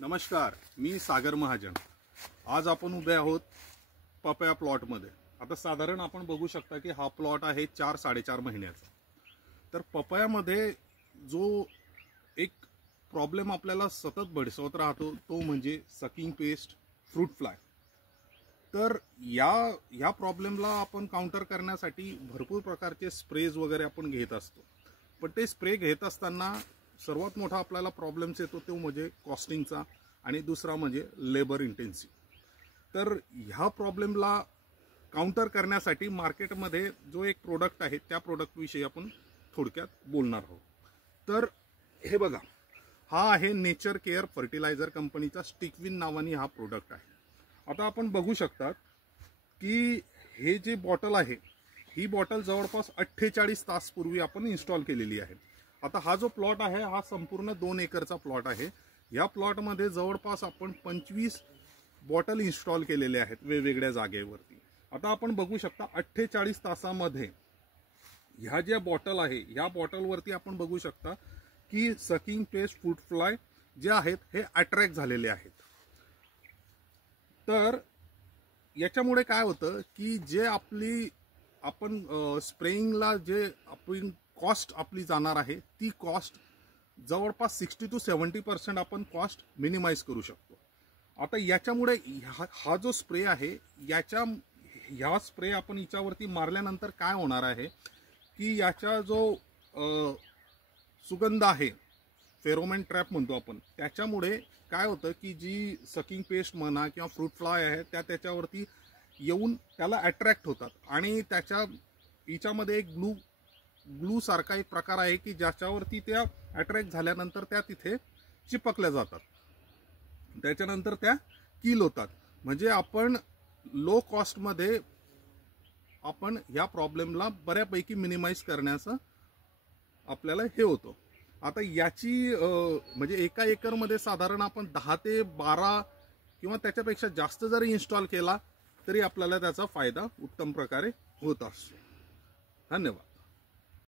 नमस्कार, मी सागर महाजन। आज आपण उभे आहोत पपया प्लॉटमध्ये। आता साधारण आपण बघू शकता की हा प्लॉट आहे 4-4.5 महिन्याचा। तर पपयामध्ये जो एक प्रॉब्लेम आपल्याला सतत भेडसावत राहतो तो म्हणजे सकिंग पेस्ट, फ्रूट फ्लाय। तर या प्रॉब्लेमला आपण काउंटर करण्यासाठी भरपूर प्रकारचे स्प्रेज वगैरे आपण घेत असतो, पण ते स्प्रे घेत असताना सर्वात मोठा आपल्याला प्रॉब्लेम्स येतो तो म्हणजे कॉस्टिंगचा आणि दुसरा म्हणजे लेबर इंटेन्सिव्ह। तर ह्या प्रॉब्लेमला काउंटर करण्यासाठी मार्केटमध्ये जो एक प्रोडक्ट आहे त्या प्रोडक्टविषयी आपण थोडक्यात बोलणार आहोत। तर हे बघा, हा आहे नेचर केअर फर्टिलायझर कंपनीचा स्टिकविन नावानी हा प्रोडक्ट आहे। आता आपण बघू शकता की हे जे बॉटल आहे ही बॉटल जवळपास 48 तास पूर्वी आपण इन्स्टॉल केलेली आहे। आता हा जो प्लॉट आहे हा संपूर्ण 2 एकरचा प्लॉट आहे। या प्लॉटमध्ये जवळपास आपण 25 बॉटल इन्स्टॉल केलेले आहेत वेगवेगळ्या जागेवरती। आता आपण बघू शकता 48 तासामध्ये ह्या ज्या बॉटल आहे या बॉटलवरती आपण बघू शकता की सकिंग पेस्ट, फ्रूट फ्लाय जे आहेत हे अट्रॅक्ट झालेले आहेत। तर याच्यामुळे काय होतं की जे आपण स्प्रेइंगला जे आपण कॉस्ट आपली जाणार आहे ती कॉस्ट जवळपास 60 to 70% आपण कॉस्ट मिनिमाइज करू शकतो। आता याच्यामुळे हा जो स्प्रे आहे ह्या स्प्रे आपण याच्यावरती मारल्यानंतर काय होणार आहे की याचा जो सुगंध आहे, फेरोमेन ट्रॅप म्हणतो आपण, त्याच्यामुळे काय होतं की जी सकिंग पेस्ट म्हणा किंवा फ्रूट फ्लाय आहे त्याच्यावरती येऊन त्याला अट्रॅक्ट होतात आणि हिच्यामध्ये एक ग्लू सारखा एक प्रकार आहे की ज्याच्यावरती त्या अट्रॅक्ट झाल्यानंतर त्या तिथे चिपकल्या जातात, त्याच्यानंतर त्या किल होतात। म्हणजे आपण लो कॉस्टमध्ये आपण ह्या प्रॉब्लेमला बऱ्यापैकी मिनिमाइज करण्याचं आपल्याला हे होतं। आता याची म्हणजे एका एकरमध्ये साधारण आपण 10 ते 12 किंवा त्याच्यापेक्षा जास्त जरी इन्स्टॉल केला तरी आपल्याला त्याचा फायदा उत्तम प्रकारे होत असतो। धन्यवाद।